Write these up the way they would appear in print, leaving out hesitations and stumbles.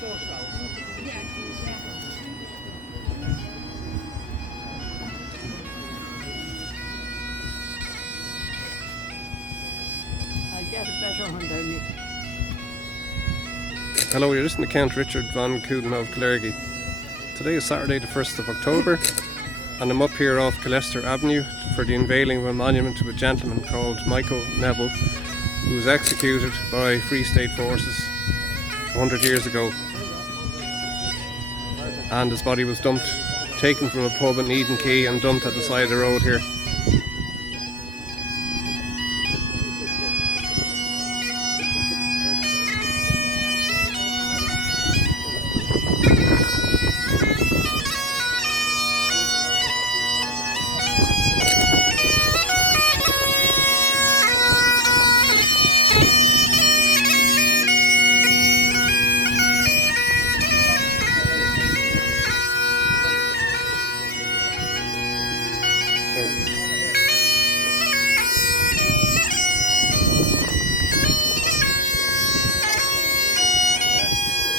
Hello, you're listening to Count Richard von Coudenhove Kalergi. Today is Saturday the 1st of October and I'm up here off Kilester Avenue for the unveiling of a monument to a gentleman called Michael Neville, who was executed by Free State forces 100 years ago, and his body was taken from a pub in Eden Quay and dumped at the side of the road here.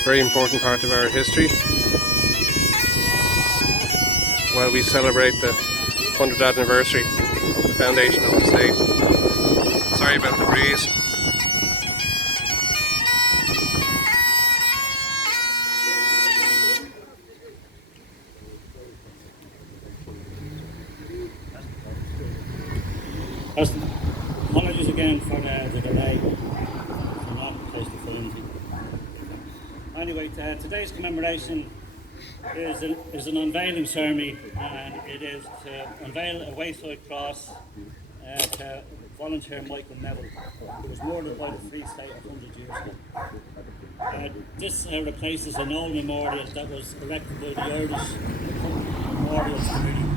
Very important part of our history while we celebrate the 100th anniversary of the foundation of the state. Sorry about the breeze. Apologies again for the delay. It's not a place to film. Anyway, today's commemoration is an unveiling ceremony, and it is to unveil a wayside cross to volunteer Michael Neville, who was murdered by the Free State 100 years ago. This replaces an old memorial that was erected by the Irish Memorials Committee,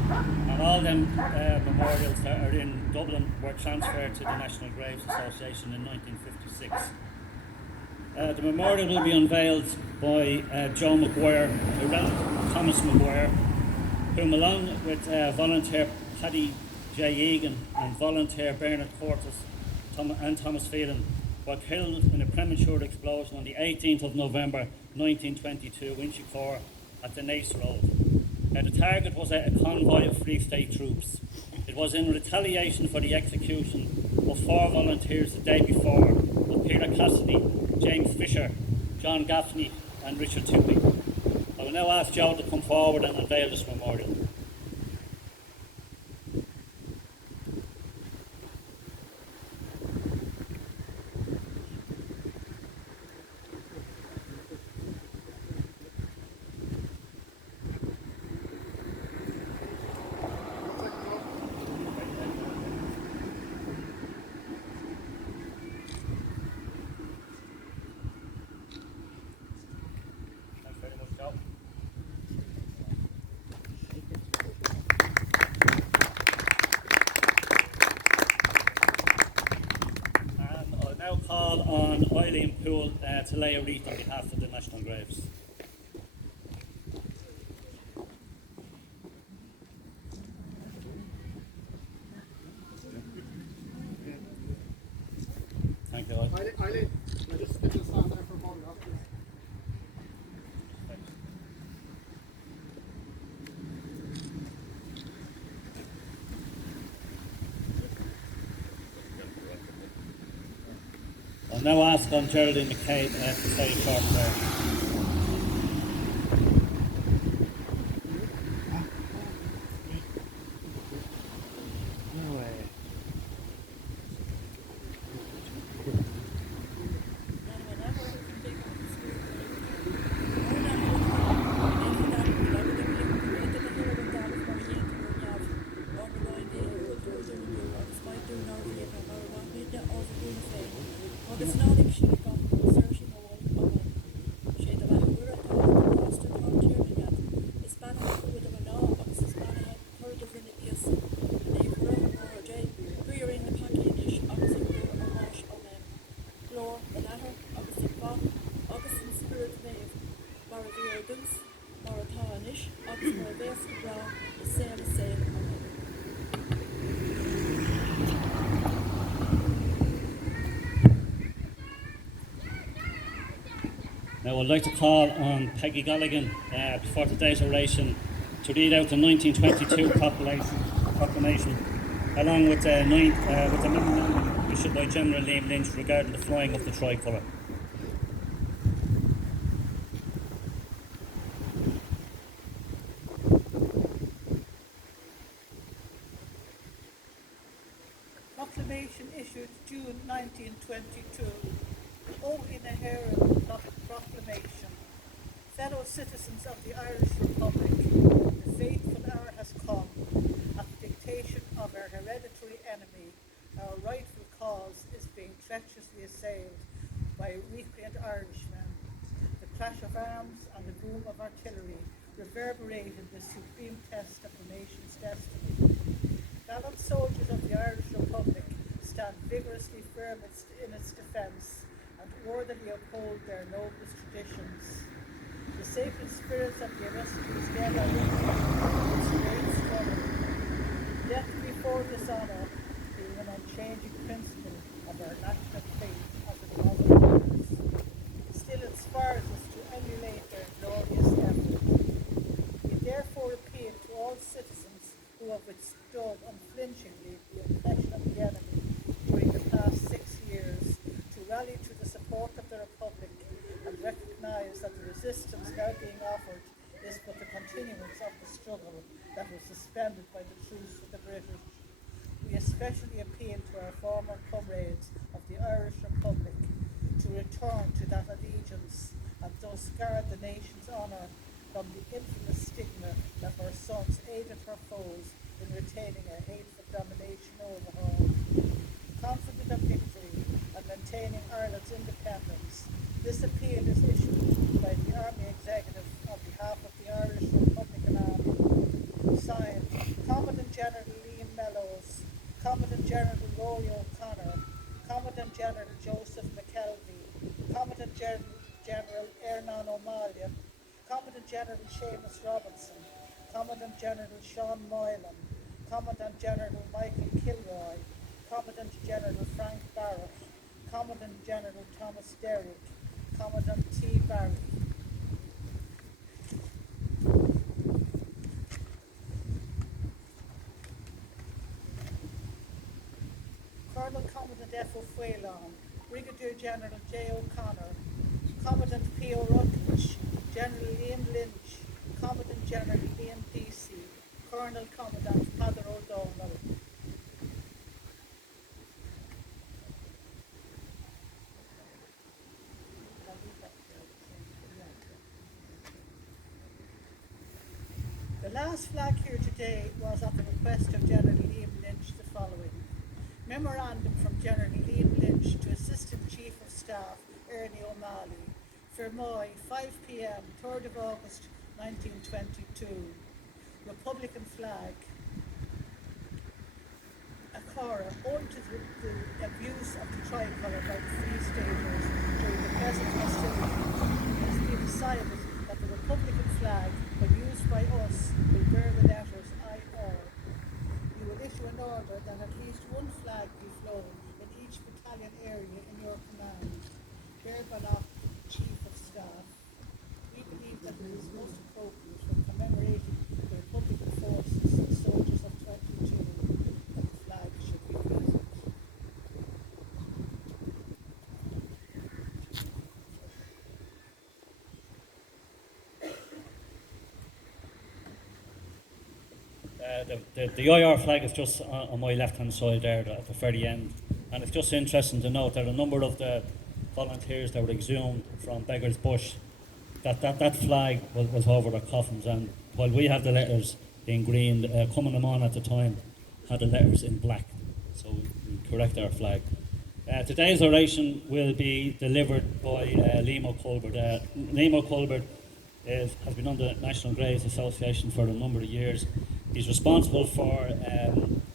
and all them memorials that are in Dublin were transferred to the National Graves Association in 1956. The memorial will be unveiled by Joe Maguire, a relative of Thomas Maguire, whom, along with volunteer Paddy J. Egan and volunteer Bernard Curtis and Thomas Phelan, were killed in a premature explosion on the 18th of November 1922 in Chicore at the Nace Road. The target was a convoy of Free State troops. It was in retaliation for the execution of 4 volunteers the day before, of Peter Cassidy, James Fisher, John Gaffney and Richard Tippy. I will now ask Joe to come forward and unveil this memorial. Call on Eileen Poole to lay a wreath on behalf of the National Graves. Thank you. Eileen, I just get this on there for a moment, please. I'll now ask on Geraldine McCabe to say a short prayer. Now I'd like to call on Peggy Galligan before today's oration to read out the 1922 proclamation along with the memorandum issued by General Liam Lynch regarding the flying of the tricolour. Proclamation issued June 1922. O inherent proclamation. Fellow citizens of the Irish Republic, the fateful hour has come. At the dictation of our hereditary enemy, our rightful cause is being treacherously assailed by recreant Irishmen. The clash of arms and the boom of artillery reverberated the supreme test of the nation's destiny. Gallant soldiers of the Irish Republic stand vigorously firm in its defence and orderly uphold their noblest traditions. The sacred spirits of the illustrious dead are in its great struggle. Death before dishonour being an unchanging principle of our national faith as it was of ours. Still inspires us to emulate their glorious effort. We therefore appeal to all citizens who have withstood unflinchingly the oppression of the enemy during the past 6 years to rally to the support of the Republic and recognise that the resistance now being offered is but the continuance of the struggle that was suspended by the truce with the British. We especially appeal to our former comrades of the Irish Republic to return to that allegiance and thus guard the nation's honour from the infamous stigma that our sons aided our foes in retaining a hateful domination over her. Confident of victory and maintaining Ireland's independence, this appeal is issued by the Army Executive on behalf of the Irish Republican Army. Signed, Commandant General Liam Mellows, Commandant General Rory O'Connor, Commandant General Joseph McKelvey, Commandant General Ernan O'Malley, Commandant General Seamus Robinson, Commandant General Sean Moylan, Commandant General Michael Kilroy, Commandant General Frank Barrett, Commandant General Thomas Derrick, Commandant T. Barry. Colonel Commandant F. O'Faolon, Brigadier General J. O'Connor, Commandant P. O'Rutledge, General Liam Lynch, Commandant General Liam Deasy, Colonel Commandant Father O'Donnell. The last flag here today was at the request of General Liam Lynch the following. Memorandum from General Liam Lynch to Assistant Chief of Staff Ernie O'Malley. Fermoy, 5 p.m, 3rd of August 1922. Republican flag. Acora, owing to the abuse of the tricolour by the Free Staters during the present hostilities, it has been decided that the Republican flag, when used by us, will bear the letters IR. You will issue an order that at least one flag be flown in each battalion area in your command. Bearbanock, Chief of Staff. We believe that it is most appropriate for commemorating the Republican forces and soldiers of 22 that the flag should be present. The IR flag is just on my left-hand side there at the very end. And it's just interesting to note that a number of the volunteers that were exhumed from Beggar's Bush, that flag was over their coffins. And while we have the letters in green, coming on at the time had the letters in black. So we correct our flag. Today's oration will be delivered by Liam O'Colbert. Liam O'Colbert has been on the National Graves Association for a number of years. He's responsible for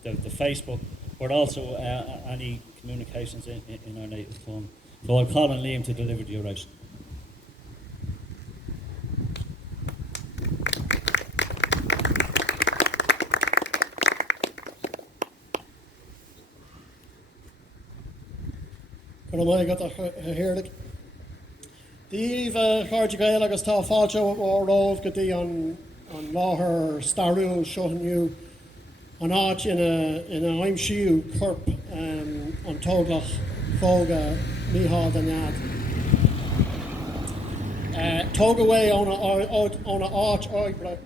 the Facebook, but also any communications in our native tongue. So I'll call on Liam to deliver the oration. Heerlijk. Díomh Chairde Gael agus tá fáilte ó rómh go dtí an láthair starúil seothaniu an áit ina aimsiú corp an tóglach fóga míá den nead. Tóg away óna áit oibre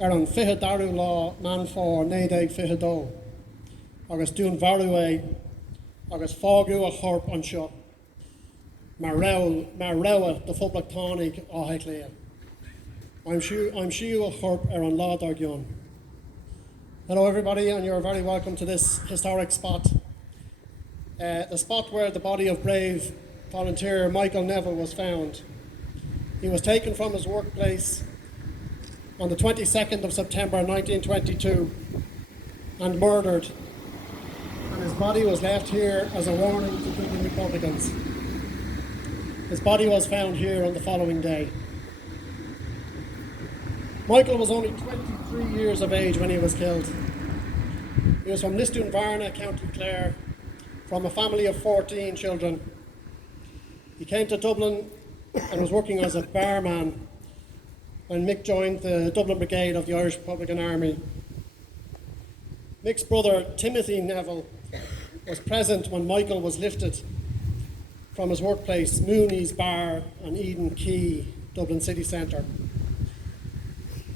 an 20 darú lá man fór 1922 agus dún bharú é agus fágu a chorp an seo mar rawa the public tonic áheicléa. I'm siú a chorp an ládar gion. Hello everybody, and you're very welcome to this historic spot. The spot where the body of brave volunteer Michael Neville was found. He was taken from his workplace on the 22nd of September 1922 and murdered, and his body was left here as a warning to Dublin Republicans. His body was found here on the following day. Michael was only 23 years of age when he was killed. He was from Lisdoonvarna, County Clare, from a family of 14 children. He came to Dublin and was working as a barman when Mick joined the Dublin Brigade of the Irish Republican Army. Mick's brother, Timothy Neville, was present when Michael was lifted from his workplace, Mooney's Bar on Eden Quay, Dublin city centre.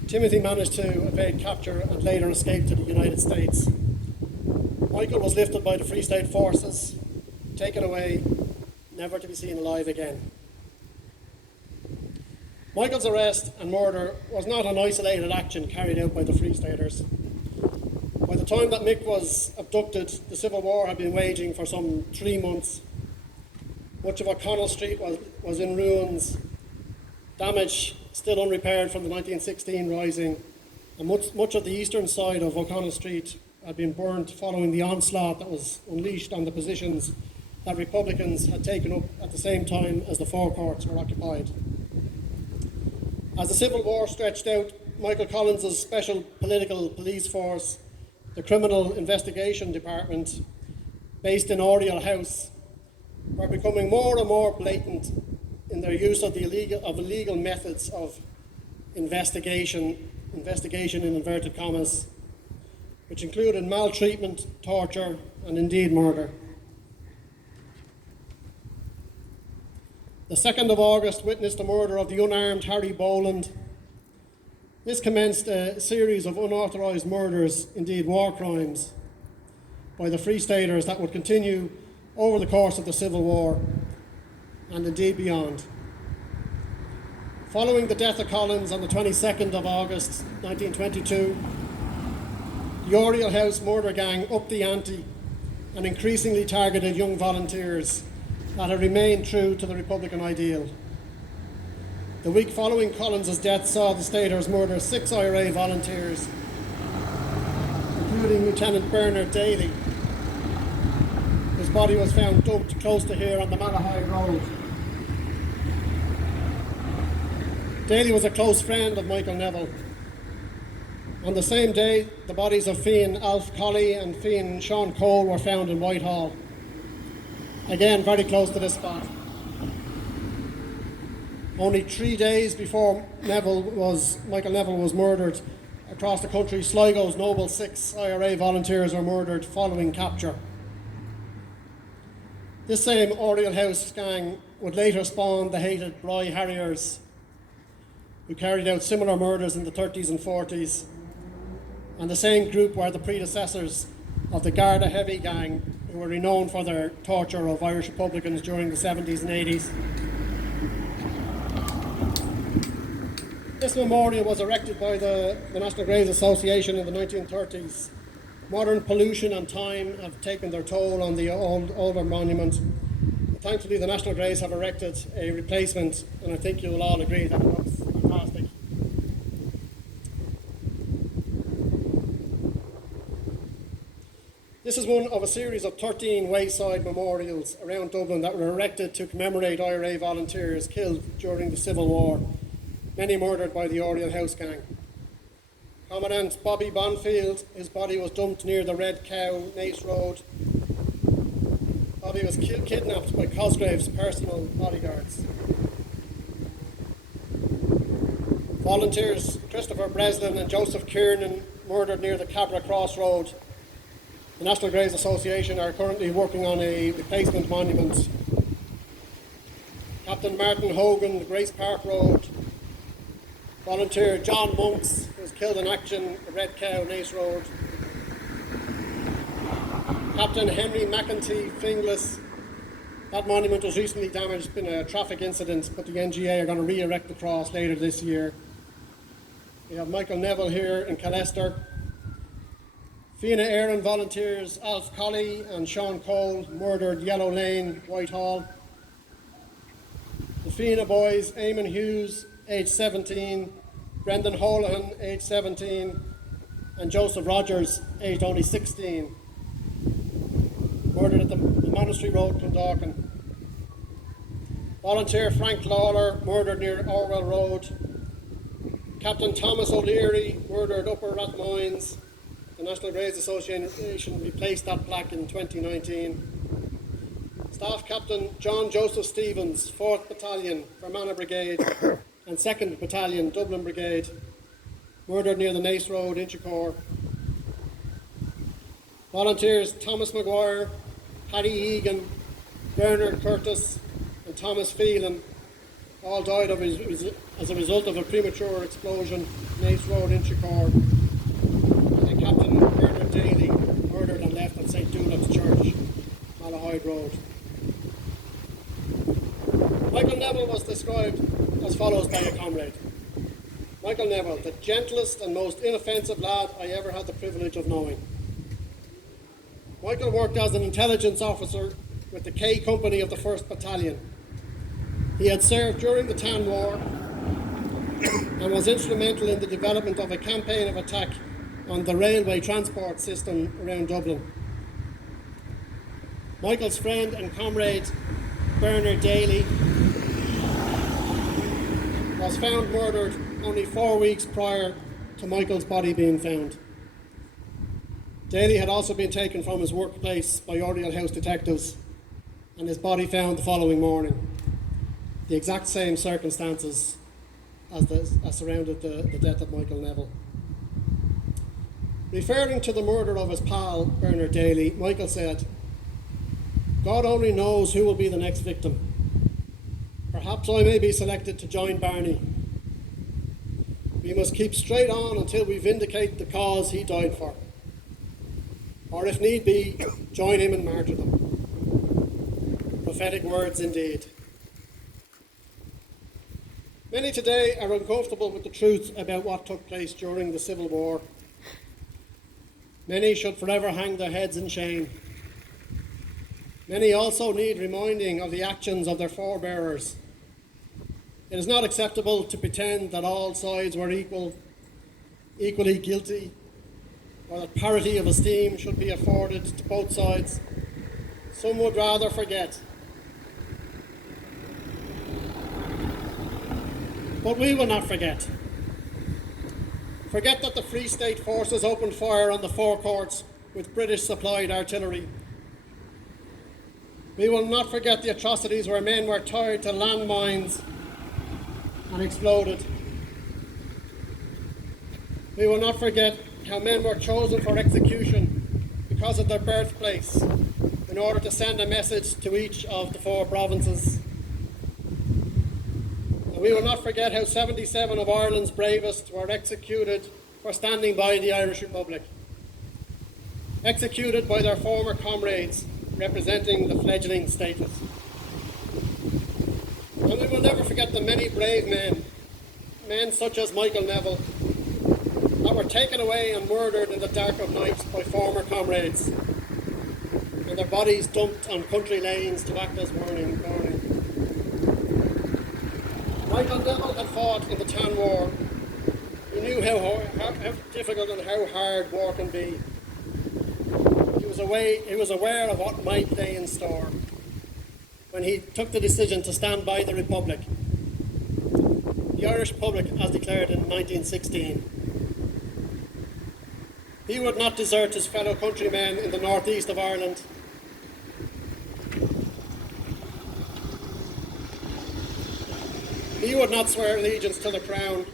Timothy managed to evade capture and later escape to the United States. Michael was lifted by the Free State forces, taken away, never to be seen alive again. Michael's arrest and murder was not an isolated action carried out by the Free Staters. By the time that Mick was abducted, the Civil War had been waging for some 3 months. Much of O'Connell Street was in ruins, damage still unrepaired from the 1916 rising, and much of the eastern side of O'Connell Street had been burnt following the onslaught that was unleashed on the positions that Republicans had taken up at the same time as the forecourts were occupied. As the Civil War stretched out, Michael Collins' Special Political Police Force, the Criminal Investigation Department, based in Oriel House, were becoming more and more blatant in their use of illegal methods of investigation in inverted commas, which included maltreatment, torture, and indeed murder. The 2nd of August witnessed the murder of the unarmed Harry Boland. This commenced a series of unauthorised murders, indeed war crimes, by the Free Staters that would continue over the course of the Civil War and indeed beyond. Following the death of Collins on the 22nd of August 1922, the Oriel House murder gang upped the ante and increasingly targeted young volunteers that had remained true to the Republican ideal. The week following Collins' death saw the Staters murder 6 IRA volunteers, including Lieutenant Bernard Daly. His body was found dumped close to here on the Malahide Road. Daly was a close friend of Michael Neville. On the same day, the bodies of Fiann Alf Colley and Fiann Sean Cole were found in Whitehall. Again, very close to this spot. Only 3 days before Michael Neville was murdered, across the country, Sligo's Noble 6 IRA volunteers were murdered following capture. This same Oriel House gang would later spawn the hated Bry Harriers, who carried out similar murders in the 30s and 40s, and the same group were the predecessors of the Garda Heavy gang, who were renowned for their torture of Irish Republicans during the 70s and 80s. This memorial was erected by the National Graves Association in the 1930s. Modern pollution and time have taken their toll on the older monument. Thankfully, the National Graves have erected a replacement, and I think you will all agree that it looks fantastic. This is one of a series of 13 wayside memorials around Dublin that were erected to commemorate IRA volunteers killed during the Civil War, many murdered by the Oriel House gang. Commandant Bobby Bonfield, his body was dumped near the Red Cow, Nace Road. Bobby was kidnapped by Cosgrave's personal bodyguards. Volunteers Christopher Breslin and Joseph Kiernan murdered near the Cabra Crossroad. The National Graves Association are currently working on a replacement monument. Captain Martin Hogan, Grace Park Road. Volunteer John Monks was killed in action at Red Cow, Nace Road. Captain Henry McEntee, Finglas. That monument was recently damaged in a traffic incident, but the NGA are going to re-erect the cross later this year. We have Michael Neville here in Kilester. Fianna Éireann volunteers Alf Colley and Sean Cole murdered Yellow Lane, Whitehall. The Fianna boys, Eamon Hughes, age 17, Brendan Holohan, age 17, and Joseph Rogers, aged only 16, murdered at the Monastery Road, Clondalkin. Volunteer Frank Lawler, murdered near Orwell Road. Captain Thomas O'Leary, murdered Upper Rathmines. The National Graves Association replaced that plaque in 2019. Staff Captain John Joseph Stevens, 4th Battalion, Fermanagh Brigade, and 2nd Battalion, Dublin Brigade, murdered near the Nace Road, Inchicore. Volunteers Thomas Maguire, Paddy Egan, Bernard Curtis, and Thomas Phelan all died as a result of a premature explosion, Nace Road, Inchicore. And Captain Bernard Daly, murdered and left at St. Dulap's Church, Malahide Road. Michael Neville was described as follows by a comrade. Michael Neville, the gentlest and most inoffensive lad I ever had the privilege of knowing. Michael worked as an intelligence officer with the K Company of the 1st Battalion. He had served during the Tan War and was instrumental in the development of a campaign of attack on the railway transport system around Dublin. Michael's friend and comrade Bernard Daly was found murdered only 4 weeks prior to Michael's body being found. Daly had also been taken from his workplace by Oriel House detectives and his body found the following morning. The exact same circumstances as surrounded the death of Michael Neville. Referring to the murder of his pal, Bernard Daly, Michael said, "God only knows who will be the next victim. Perhaps I may be selected to join Barney. We must keep straight on until we vindicate the cause he died for. Or if need be, join him in martyrdom." Prophetic words indeed. Many today are uncomfortable with the truth about what took place during the Civil War. Many should forever hang their heads in shame. Many also need reminding of the actions of their forebearers. It is not acceptable to pretend that all sides were equally guilty, or that parity of esteem should be afforded to both sides. Some would rather forget. But we will not forget. Forget that the Free State forces opened fire on the forecourts with British-supplied artillery. We will not forget the atrocities where men were tied to landmines and exploded. We will not forget how men were chosen for execution because of their birthplace in order to send a message to each of the 4 provinces. And we will not forget how 77 of Ireland's bravest were executed for standing by the Irish Republic. Executed by their former comrades representing the fledgling stateless. And we will never forget the many brave men such as Michael Neville, that were taken away and murdered in the dark of night by former comrades, and their bodies dumped on country lanes to act as warning. Michael Neville had fought in the Tan War. He knew how difficult and how hard war can be. He was aware of what might lay in store when he took the decision to stand by the Republic, the Irish Republic as declared in 1916. He would not desert his fellow countrymen in the northeast of Ireland. He would not swear allegiance to the Crown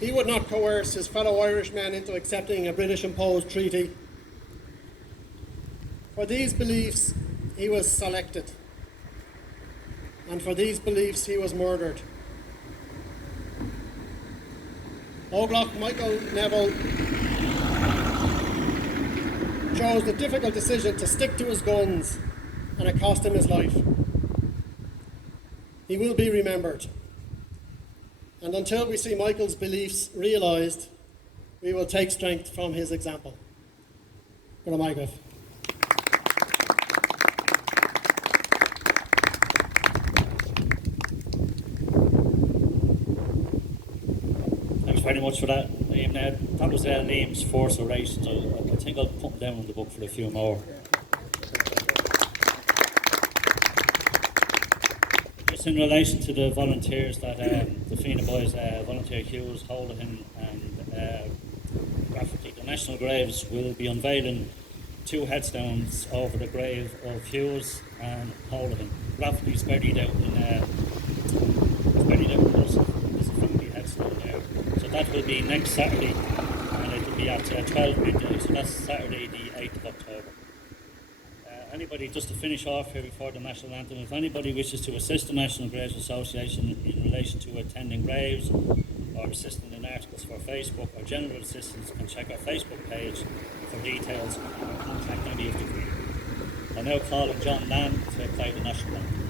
He would not coerce his fellow Irishmen into accepting a British-imposed treaty. For these beliefs, he was selected. And for these beliefs, he was murdered. Óglaich Michael Neville chose the difficult decision to stick to his guns, and it cost him his life. He will be remembered. And until we see Michael's beliefs realised, we will take strength from his example. Good Michael. Thanks very much for that, Liam. That was Liam's first oration, so I think I'll put him down in the book for a few more. Just in relation to the volunteers that the Fianna Boys volunteer Hughes, Holohan and Rafferty, the National Graves will be unveiling 2 headstones over the grave of Hughes and Holohan. Rafferty's buried out in there's a family headstone there. So that will be next Saturday, and it will be at 12 midday, so that's Saturday the 8th of October. Anybody, just to finish off here before the National Anthem, if anybody wishes to assist the National Graves Association in relation to attending graves or assisting in articles for Facebook or general assistance, can check our Facebook page for details or contact any of the group. I'll now call on John Lamb to play the National Anthem.